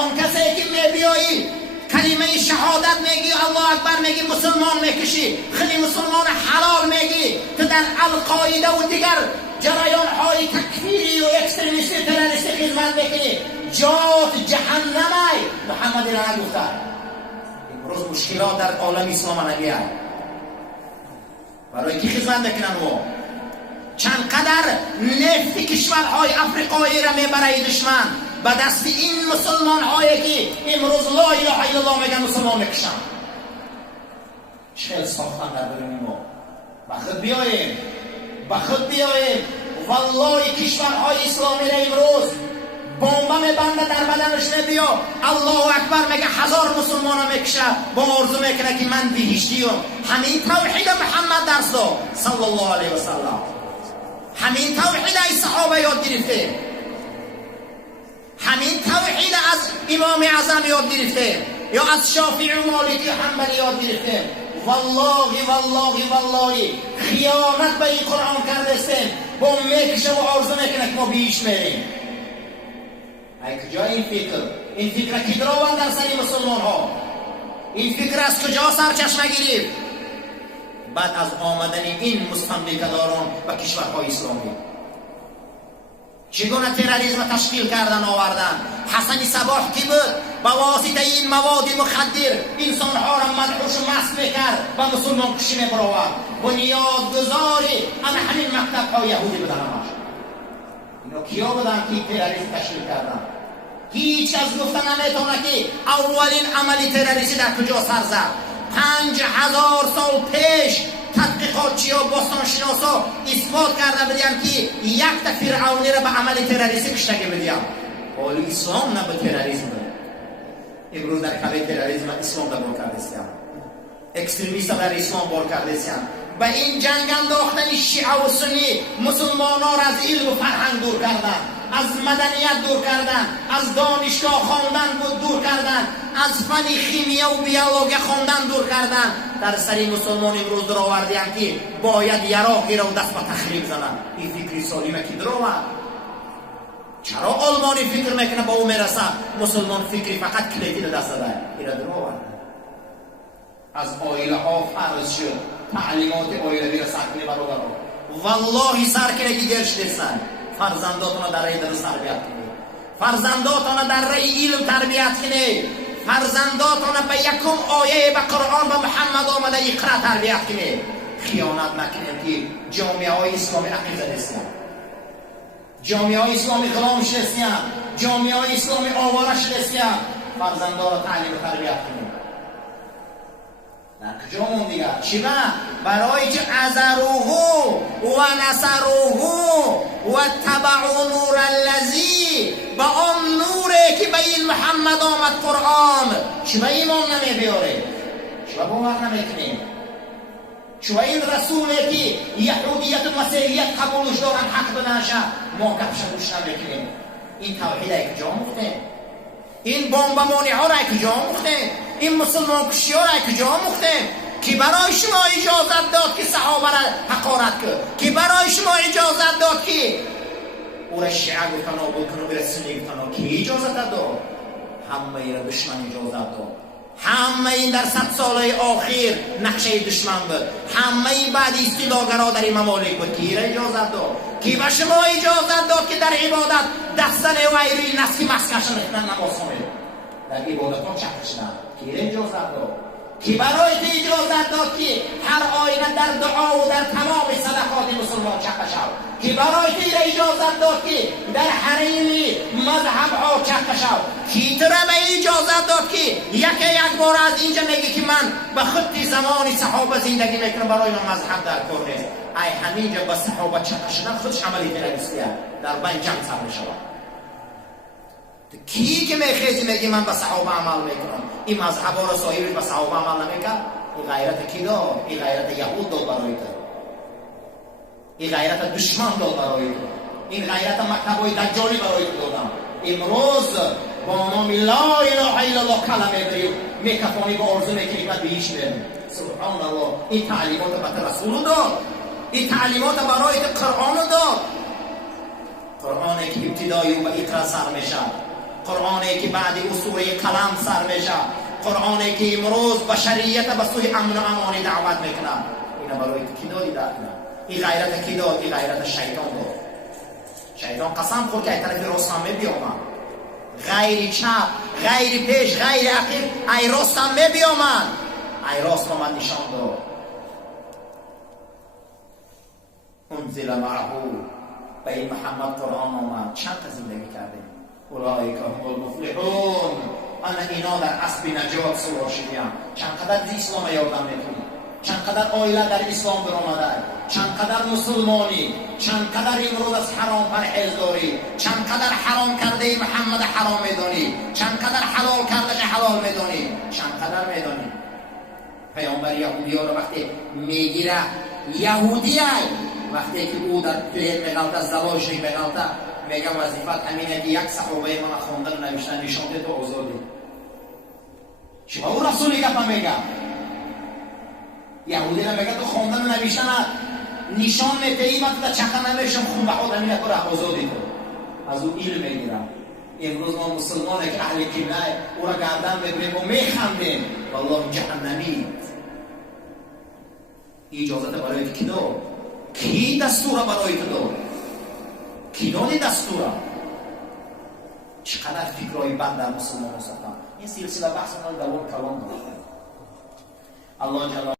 آن کسی که میبیایی کلمه شهادت میگی، الله اکبر میگی، مسلمان میکشی، خیلی مسلمان حلال میگی، تو در القاعده و دیگر جریان های تکفیری و اکستریمیستی تروریستی خدمت میکنی، جات جهنمه. محمد را نگفته. امروز مشکلات در عالم اسلام نمیاد. برای کی خدمت میکنن؟ و چند قدر نفت کشورهای افریقایی را میبره دشمن به دست این مسلمان هایی که امروز لا اله الا الله میگن مسلمان میکشن. چه ساختن در بریم ما؟ به خود بیاییم، به خود بیاییم. والله کشورهای اسلامی را امروز بمب میبنده در بدنش نبیا، الله اکبر میگه 1000 مسلمان ها میکشه، با آرزو میکنه که من بهشتیم. همین توحید محمد درس داد صلی الله علیه و سلم. همین توحید از صحابه یاد گرفته، همین توحید از امام اعظم یاد گرفته، یا از شافعی و مالکی و حنبلی یاد گرفته. والله والله والله خیانت به این قرآن کرده استیم، با میکشه و آرزو میکنه که ما بیش میریم. ای کجا این فکر؟ این فکر کی دراوند در سری مسلمان ها؟ این فکر از کجا سرچشمه گرفت؟ بعد از آمدن این مستملکه‌داران و کشورهای اسلامی چگونه تروریسم تشکیل کردن آوردن. حسن صباح کی بود؟ با واسطه این مواد مخدر انسانها را مدهوش و مست میکرد و مسلمان کشی میبرود. بنیادگذاری از همین مکتب‌های یهودی بودن. همش اینا کیا بودن که تروریسم تشکیل کردن؟ هیچ از گفتن نمیتونه که اولین عملی تروریستی در کجا سر زد. 5000 سال پیش تحقیقاتچی و باستانشناسا اثبات کرده بودن که یک تا فرعونی را به عمل تروریستی کشته بودن. ولی اسلام نه به تروریسم بود. امروز در کبه تروریسم اسلام را بار کرده است. اکستریمیست در اسلام بار کرده است. به این جنگ انداختن شیعه و سنی مسلمانان را از علم و فرهنگ دور کردن، از مدنیت دور کردن، از دانشگاه خواندن دور کردن، از فن شیمیا و بیولوژی خواندن دور کردن. در سری مسلمان امروز در آوردن که باید یراقی را دست به تخریب زنن. این فکری سالمه که در آورد. چرا آلمانی فکر میکنه با او میرسه؟ مسلمان فکری فقط کلیدی را دست داده. این را در آورد. از آیله ها فرض شد تعلیمات آیلوی را سکنی برادران. والله سر کنه که گرش دستن. فرزنداتون در رای درست تربیت کنید، فرزنداتون در رای علم تربیت کنید، فرزنداتون به یکم آیه به قرآن و محمد آمده اقرا تربیت کنید. خیانت نکنید که جامعه های اسلامی عقیده نیستند، جامعه های اسلامی غلامش نیستند، جامعه های اسلامی آوارش نیستند. فرزندان را تعلیم و تربیت کنید. نکجامون دیگر چی با؟ برای که عذروه و نصروه و تبعو نور الذی، با آن نوره که به این محمد آمد قرآن، چی با ایمان نمی بیاره؟ چی با باور نمی کنیم؟ چی با این رسوله که یهودیت و مسیحیت قبولش دارن حق بدنشه ما کفشنوش نمی کنیم؟ این توحید ای کجا مخته؟ این بمبمانی ها را کجا مخته؟ این مسلمان کشی ها را کجا مخته؟ کی برای شما اجازت داد که صحابه را حقارت کرد؟ کی برای شما اجازت داد که او را شیعه گفتن و بکنو بره سنی گفتن؟ کی اجازت داد؟ همه ای را دشمن اجازت داد. همه این در 100 ساله آخر نقشه دشمن بود. همه این بعد استیلاگرها در این ممالک بود. کی را اجازت داد؟ کی به شما اجازت داد که در عبادت دستن ویروی نسکی مسکشن اختن نماز کنید؟ در عبادت ها چکشنن. کی را اجازت داد؟ کی برای تو اجازت داد که هر آینه در دعا و در تمام صدقات مسلمان چکه شود؟ کی برای تو اجازت داد که در حریم مذهب ها چکه شود؟ کی تو را اجازت داد که یک بار از اینجا میگی که من به خط زمان صحابه زندگی میکنم، برای من مذهب در کار نیست؟ ای همینجا با صحابه چکه شدن خودش عملی تروریستی در بین جمع سر میشود. کی که میخیزی میگی من به صحابه عمل میکنم؟ این مذهب ها را صاحبش به صحابه عمل نمیکرد؟ این غیرت کی داد؟ این غیرت یهود داد برای تو، این غیرت دشمن داد برای تو، این غیرت مکتبای دجالی برای تو دادم. امروز با نام لا اله الا الله کلمه بریم میکفانی با آرزو میکنی بعد بهیش بریم. سبحان الله. این تعلیمات به رسول داد، این تعلیمات برای قرآن داد. قرآنی که ابتدایی و اقرا سر میشه، قرآنی که بعد او سوره قلم سر میشه، قرآنی که امروز بشریت به سوی امن و امانی دعوت میکنه. اینا برای کی دادی دادن؟ این غیرت کی داد؟ این غیرت شیطان داد. شیطان قسم خورد که طرف رستم بیامد، غیر چپ، غیر پیش، غیر عقب، ای رستم بیامد، ای راست آمد نشان داد. انزل معه، به این محمد قرآن آمد. چند تا زندگی کردیم؟ اولئک هم المفلحون. اینا در اسب نجات سوار شدیم. چند قدر اسلام یادم میکنی، چند قدر آیله در اسلام برآمده، چند قدر مسلمانی، چند قدر امروز از حرام پرهیز داری، چند قدر حرام کرده محمد حرام میدانی، چند قدر حلال کرده حلال میدانی، چند قدر میدانی. پیامبر یهودی ها رو وقتی میگیره، یهودی های وقتی که او در پلین میغلطه، زبانش میغلطه، میگه وظیفت همینه که یک صحابه من خوندن و نوشتن نشان ده تو آزادی. شما او رسولی گفت میگه یهودی نمیگه تو خوندن و نوشتن نشان میدهی، من تو چخه نمیشم خون بخواد همینه تو را آزادی تو. از او علم میگیرم. امروز ما مسلمانه که اهل کیمیا او را گردن میگیریم و میخندیم، والله جهنمی. اجازت برای کی داد؟ کی دستور برای تو داد؟ کی داد دستور؟ چقدر فکرهای بد در مسلمان هستند. این سلسله بحث ما دوام کلام داشته. الله جل